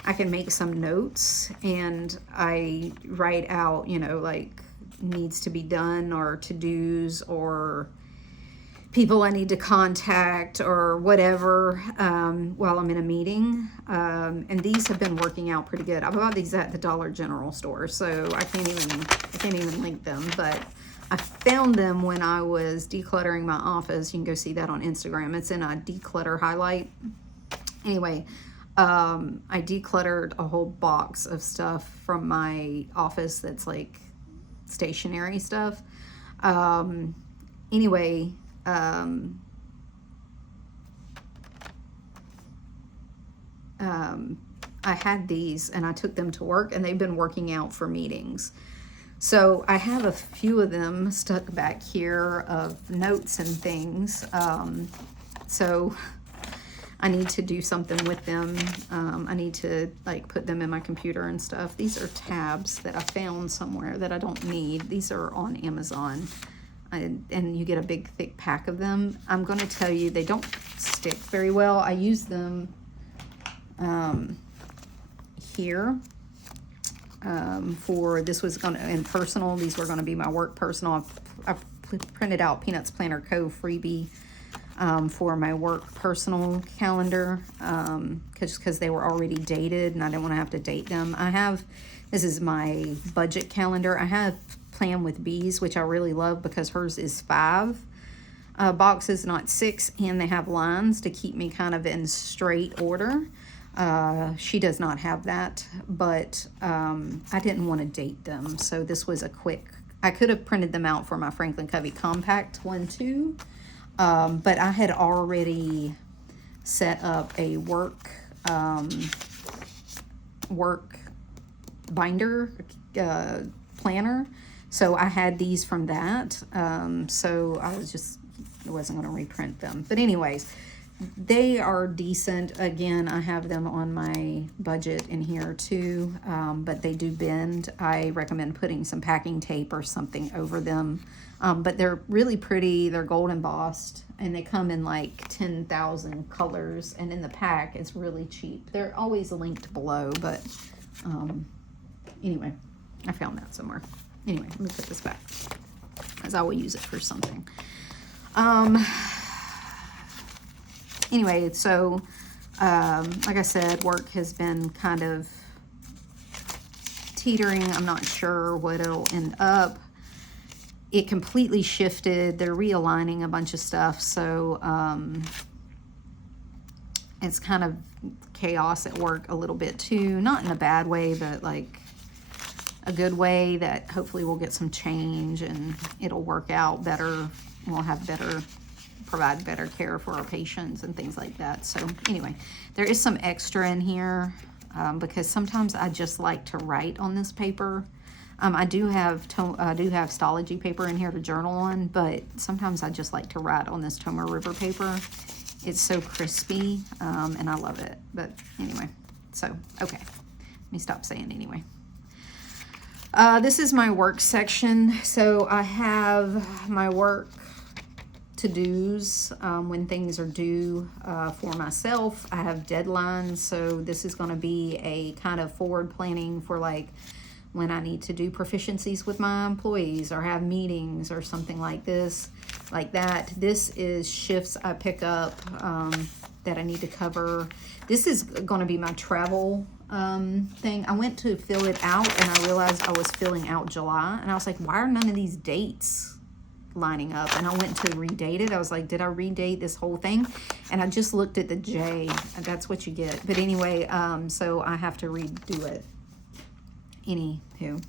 I can make some notes, and I write out, you know, like needs to be done, or to-dos, or people I need to contact, or whatever, while I'm in a meeting. And these have been working out pretty good. I bought these at the Dollar General store, so I can't even link them, but I found them when I was decluttering my office. You can go see that on Instagram. It's in a declutter highlight. Anyway, I decluttered a whole box of stuff from my office that's like stationery stuff. Anyway, I had these and I took them to work, and they've been working out for meetings. So I have a few of them stuck back here of notes and things. So I need to do something with them. I need to like put them in my computer and stuff. These are tabs that I found somewhere that I don't need. These are on Amazon. And you get a big thick pack of them. I'm going to tell you, they don't stick very well. I use them here for, this was going to, in personal, these were going to be my work personal. I've printed out Peanuts Planner Co. freebie for my work personal calendar, because they were already dated and I didn't want to have to date them. This is my budget calendar. I have Plan with Bees, which I really love because hers is 5 boxes, not 6, and they have lines to keep me kind of in straight order. She does not have that, but I didn't want to date them, so this was a quick, I could have printed them out for my Franklin Covey Compact one too. But I had already set up a work binder planner, so I had these from that. So I wasn't going to reprint them. But anyways, they are decent. Again, I have them on my budget in here too, but they do bend. I recommend putting some packing tape or something over them. But they're really pretty. They're gold embossed, and they come in like 10,000 colors, and in the pack it's really cheap. They're always linked below, but anyway, I found that somewhere. Anyway, let me put this back. because I will use it for something. Anyway, so like I said, work has been kind of teetering. I'm not sure what it'll end up. It completely shifted. They're realigning a bunch of stuff, so it's kind of chaos at work a little bit too. Not in a bad way, but like a good way, that hopefully we'll get some change and it'll work out better. We'll have provide better care for our patients and things like that. So anyway, there is some extra in here because sometimes I just like to write on this paper. I do have Stalogy paper in here to journal on, but sometimes I just like to write on this Tomoe River paper. It's so crispy, and I love it. But anyway, so, okay. Let me stop saying anyway. This is my work section. So I have my work to-dos when things are due for myself. I have deadlines, so this is going to be a kind of forward planning for like when I need to do proficiencies with my employees or have meetings or something like this, like that. This is shifts I pick up that I need to cover. This is going to be my travel thing. I went to fill it out and I realized I was filling out July, and I was like, why are none of these dates lining up? And I went to redate it. I was like, did I redate this whole thing? And I just looked at the J, and that's what you get. But anyway, so I have to redo it. Anywho,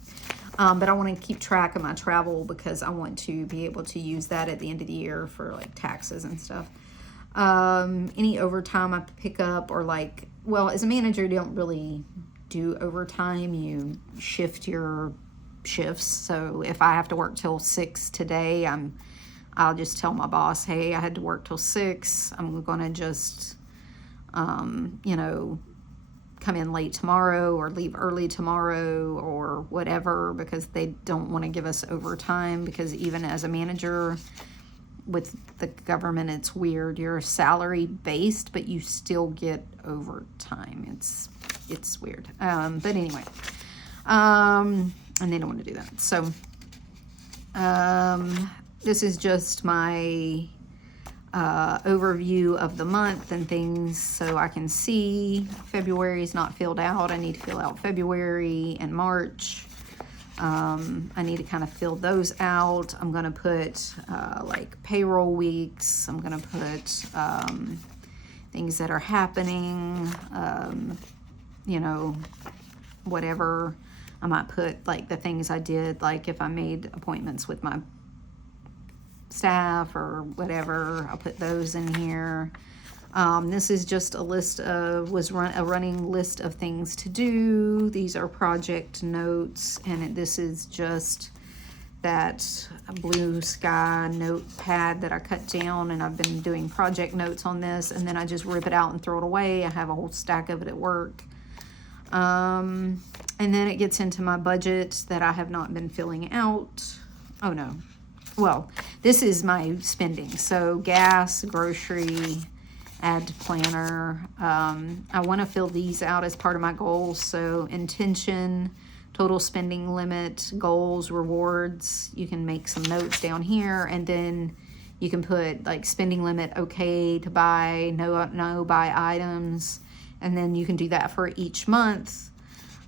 but I want to keep track of my travel because I want to be able to use that at the end of the year for like taxes and stuff. Any overtime I pick up, or like, well, as a manager, you don't really do overtime. You shift your shifts. So if I have to work till 6 today, I'll just tell my boss, hey, I had to work till 6. I'm going to just, you know, come in late tomorrow or leave early tomorrow or whatever, because they don't want to give us overtime, because even as a manager with the government, it's weird. You're salary based, but you still get overtime. It's weird. But anyway, and they don't want to do that. So this is just my overview of the month and things, so I can see February is not filled out. I need to fill out February and March. I need to kind of fill those out. I'm going to put like payroll weeks. I'm going to put things that are happening, you know, whatever. I might put like the things I did, like if I made appointments with my staff or whatever, I'll put those in here. This is just a list of, a running list of things to do. These are project notes, and this is just that blue sky notepad that I cut down, and I've been doing project notes on this, and then I just rip it out and throw it away. I have a whole stack of it at work. And then it gets into my budget that I have not been filling out. Oh no. Well, this is my spending. So gas, grocery, add to planner. I want to fill these out as part of my goals. So intention, total spending limit, goals, rewards. You can make some notes down here, and then you can put like spending limit, okay to buy, no buy items. And then you can do that for each month,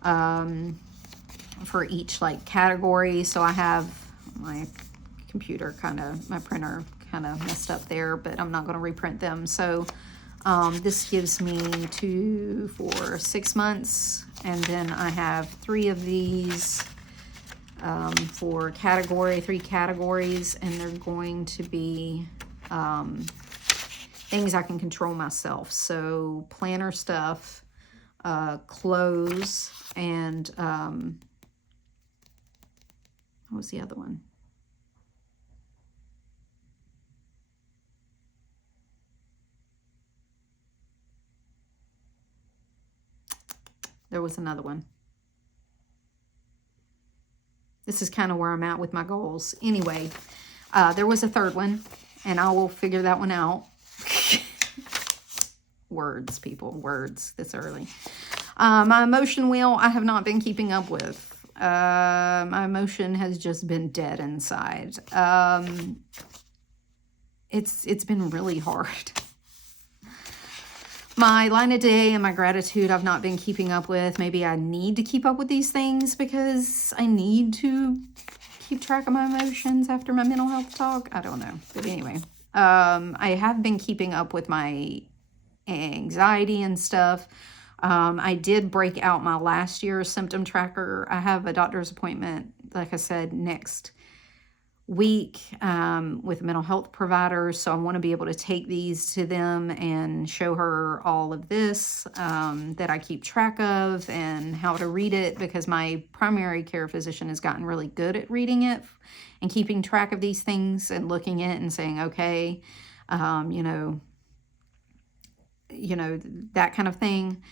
for each like category. So I have my computer my printer kind of messed up there, but I'm not going to reprint them. So this gives me 2, 4, 6 months, and then I have 3 of these for 3 categories, and they're going to be things I can control myself. So planner stuff, clothes, and what was the other one? There was another one. This is kind of where I'm at with my goals. Anyway, there was a third one, and I will figure that one out. Words, people, words this early. My emotion wheel, I have not been keeping up with. My emotion has just been dead inside. It's been really hard. My line of day and my gratitude I've not been keeping up with. Maybe I need to keep up with these things because I need to keep track of my emotions after my mental health talk. I don't know. But anyway, I have been keeping up with my anxiety and stuff. I did break out my last year's symptom tracker. I have a doctor's appointment, like I said, next week with a mental health provider. So I want to be able to take these to them and show her all of this that I keep track of and how to read it, because my primary care physician has gotten really good at reading it and keeping track of these things and looking at it and saying, okay, you know, that kind of thing.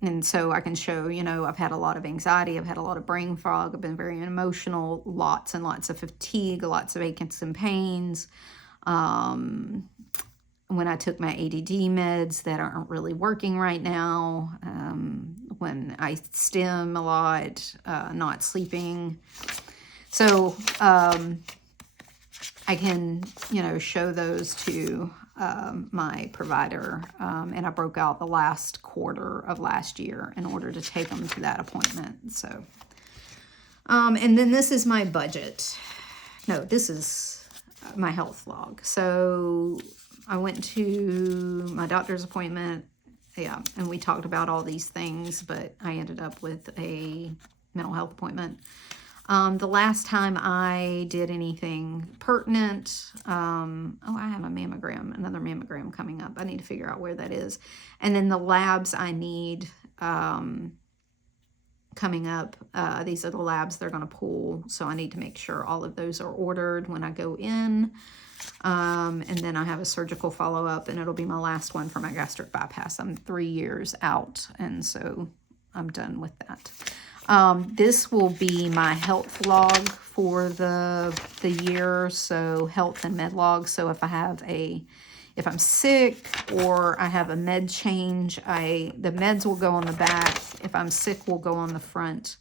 And so I can show, you know, I've had a lot of anxiety, I've had a lot of brain fog, I've been very emotional, lots and lots of fatigue, lots of aches and pains. When I took my ADD meds that aren't really working right now, when I stim a lot, not sleeping. So I can, you know, show those to my provider, and I broke out the last quarter of last year in order to take them to that appointment. So, and then this is my budget. No, this is my health log. So I went to my doctor's appointment, yeah, and we talked about all these things, but I ended up with a mental health appointment. The last time I did anything pertinent, oh, I have a mammogram, another mammogram coming up. I need to figure out where that is. And then the labs I need coming up, these are the labs they're going to pull. So I need to make sure all of those are ordered when I go in. And then I have a surgical follow-up, and it'll be my last one for my gastric bypass. I'm 3 years out, and so I'm done with that. This will be my health log for the year, so health and med log. So if I'm sick or I have a med change, the meds will go on the back. If I'm sick, will go on the front.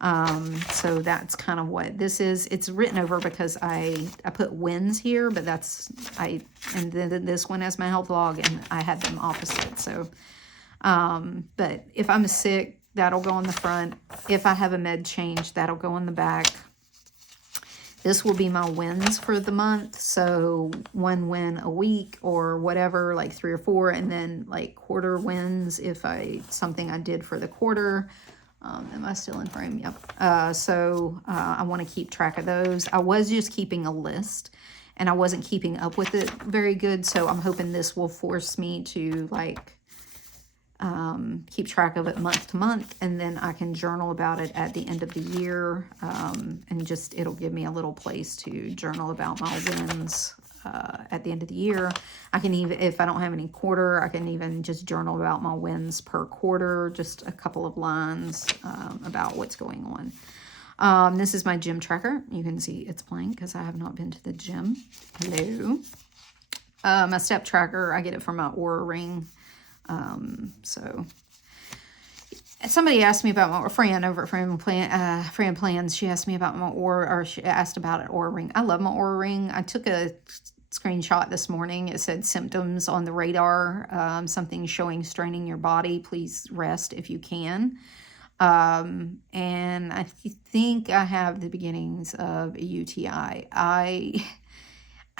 So that's kind of what this is. It's written over because I put wins here, but and then this one has my health log, and I had them opposite. So, but if I'm sick, that'll go on the front. If I have a med change, that'll go on the back. This will be my wins for the month. So 1 win a week or whatever, like 3 or 4, and then like quarter wins if something I did for the quarter. Am I still in frame? Yep. So I want to keep track of those. I was just keeping a list, and I wasn't keeping up with it very good. So I'm hoping this will force me to like keep track of it month to month, and then I can journal about it at the end of the year, and just it'll give me a little place to journal about my wins at the end of the year. I can even, if I don't have any quarter, I can even just journal about my wins per quarter, just a couple of lines about what's going on. This is my gym tracker. You can see it's blank because I have not been to the gym. Hello. My step tracker, I get it from my Oura Ring. So somebody asked me about my friend over at Fran Plans. She asked me about my or she asked about an Oura Ring. I love my Oura Ring. I took a screenshot this morning. It said symptoms on the radar, something showing straining your body. Please rest if you can. And I think I have the beginnings of a UTI.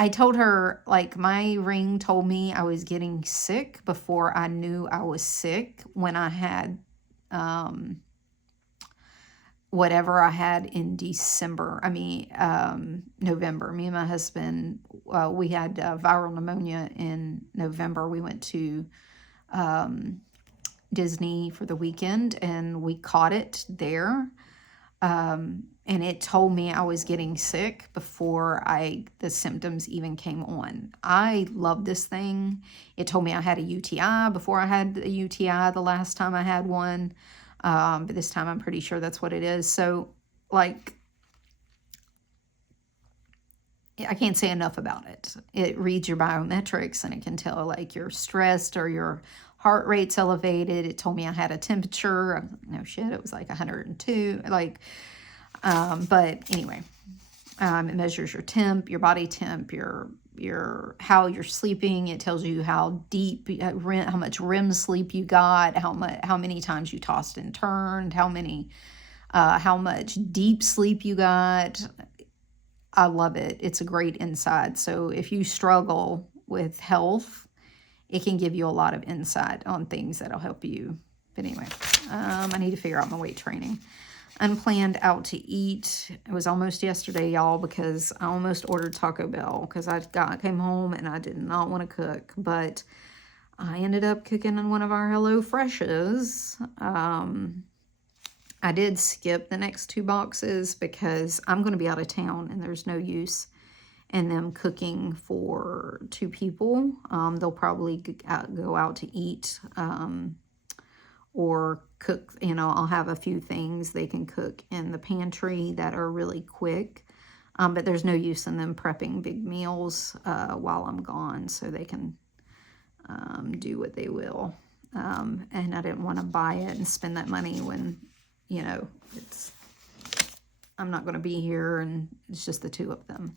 I told her, like, my ring told me I was getting sick before I knew I was sick when I had whatever I had in December. November. Me and my husband, we had viral pneumonia in November. We went to Disney for the weekend, and we caught it there. And it told me I was getting sick before the symptoms even came on. I love this thing. It told me I had a UTI before I had a UTI the last time I had one. But this time I'm pretty sure that's what it is. So, like, I can't say enough about it. It reads your biometrics, and it can tell, like, you're stressed or your heart rate's elevated. It told me I had a temperature. No shit, it was like 102. Like, but anyway, it measures your temp, your body temp, your how you're sleeping. It tells you how deep, how much REM sleep you got, how many times you tossed and turned, how much deep sleep you got. I love it. It's a great insight. So if you struggle with health, it can give you a lot of insight on things that'll help you. But anyway, I need to figure out my weight training. Unplanned out to eat. It was almost yesterday, y'all, because I almost ordered Taco Bell because I came home and I did not want to cook. But I ended up cooking in one of our Hello Freshes. I did skip the next 2 boxes because I'm going to be out of town and there's no use in them cooking for 2 people. They'll probably go out to eat or cook. You know, I'll have a few things they can cook in the pantry that are really quick. But there's no use in them prepping big meals while I'm gone, so they can do what they will. And I didn't want to buy it and spend that money when, you know, I'm not going to be here and it's just the 2 of them.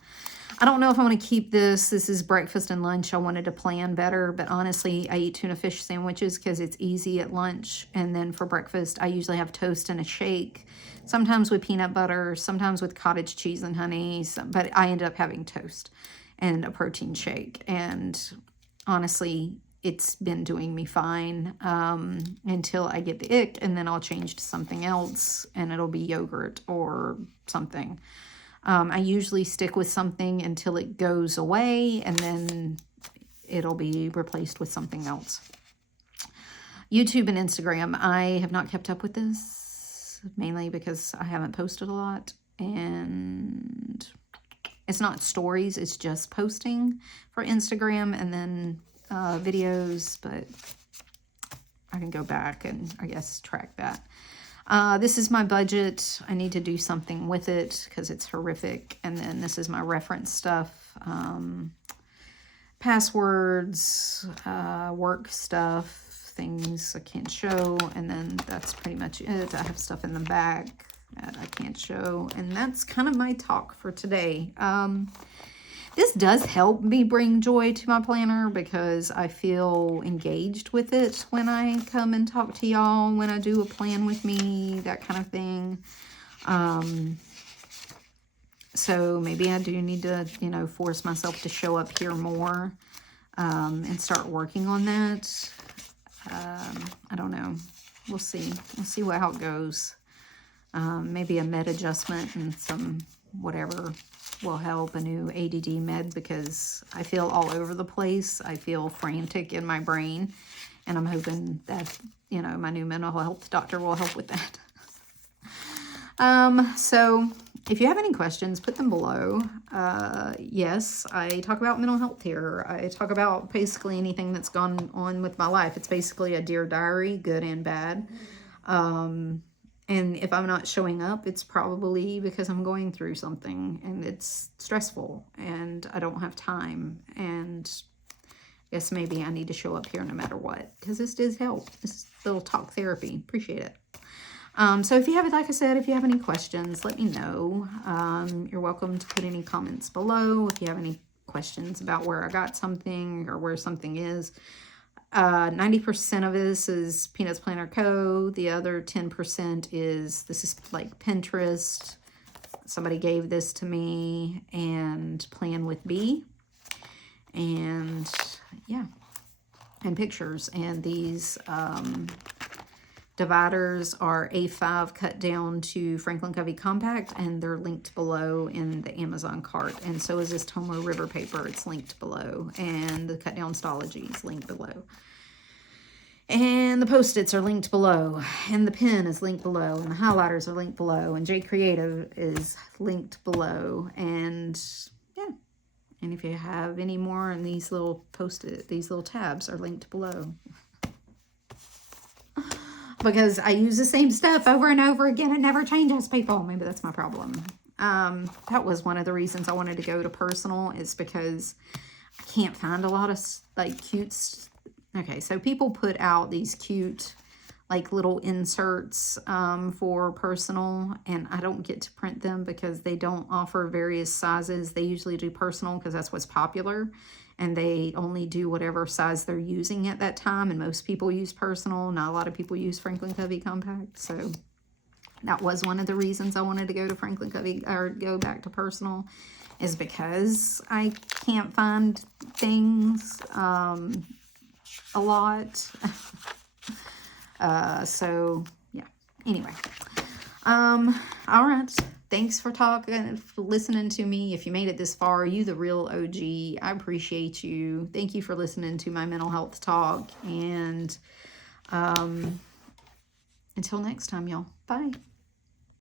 I don't know if I want to keep this. This is breakfast and lunch. I wanted to plan better, but honestly, I eat tuna fish sandwiches because it's easy at lunch. And then for breakfast, I usually have toast and a shake, sometimes with peanut butter, sometimes with cottage cheese and honey, but I ended up having toast and a protein shake. And honestly, it's been doing me fine until I get the ick, and then I'll change to something else, and it'll be yogurt or something. I usually stick with something until it goes away, and then it'll be replaced with something else. YouTube and Instagram, I have not kept up with this, mainly because I haven't posted a lot, and it's not stories, it's just posting for Instagram, and then videos, but I can go back and I guess track that. This is my budget. I need to do something with it because it's horrific. And then this is my reference stuff, passwords, work stuff, things I can't show, and then that's pretty much it. I have stuff in the back that I can't show, and that's kind of my talk for today. This does help me bring joy to my planner because I feel engaged with it when I come and talk to y'all, when I do a plan with me, that kind of thing. So maybe I do need to, you know, force myself to show up here more and start working on that. I don't know. We'll see. We'll see how it goes. Maybe a med adjustment and some whatever will help, a new ADD med, because I feel all over the place. I feel frantic in my brain, and I'm hoping that, you know, my new mental health doctor will help with that. So if you have any questions, put them below. Yes, I talk about mental health here. I talk about basically anything that's gone on with my life. It's basically a Dear Diary, good and bad. And if I'm not showing up, it's probably because I'm going through something and it's stressful and I don't have time. And I guess maybe I need to show up here no matter what, because this does help. This little talk therapy. Appreciate it. So if you have, like I said, if you have any questions, let me know. You're welcome to put any comments below. If you have any questions about where I got something or where something is. 90% of this is Peanuts Planner Co. The other 10% is, this is like Pinterest. Somebody gave this to me, and Plan with B. And yeah, and pictures. And these dividers are A5 cut down to Franklin Covey Compact, and they're linked below in the Amazon cart. And so is this Tomo River paper. It's linked below. And the cut down Stalogy is linked below. And the Post-its are linked below. And the pen is linked below. And the highlighters are linked below. And Jcreative is linked below. And yeah. And if you have any more, and these little Post-it, these little tabs are linked below. Because I use the same stuff over and over again. It never changes, people. Maybe that's my problem. That was one of the reasons I wanted to go to personal, is because I can't find a lot of like cute Okay, so people put out these cute, like little inserts for personal, and I don't get to print them because they don't offer various sizes. They usually do personal because that's what's popular, and they only do whatever size they're using at that time, and most people use personal. Not a lot of people use Franklin Covey Compact, so that was one of the reasons I wanted to go to Franklin Covey, or go back to personal, is because I can't find things a lot. So yeah, anyway, all right, thanks for listening to me. If you made it this far, you the real OG. I appreciate you. Thank you for listening to my mental health talk, and until next time, y'all, bye.